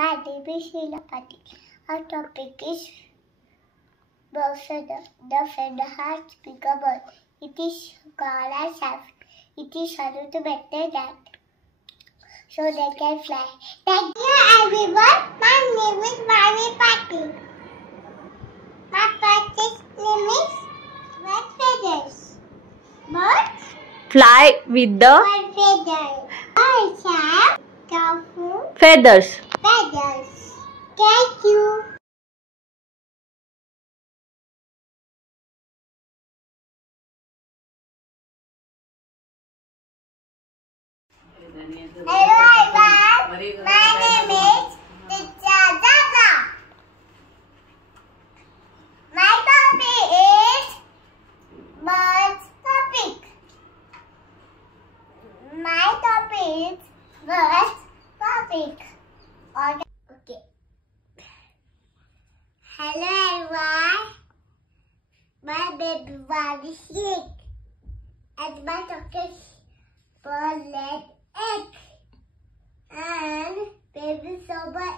My name is Patil. Our topic is bird feather. The feather has bigger bird. It is called as shaft. It is hollow to better that, so they can fly. Thank you everyone. My name is Vannie Patil. My first name is bird feathers. Birds fly with the bird feathers. Birds have colorful feathers. feathers. Thank you. Hello everyone. My name is Tisha Japra. My topic is birds topic. My topic is birds topic. Okay. Hello everyone. My baby Vannie is sick. And my topic is bird laid egg. And baby sober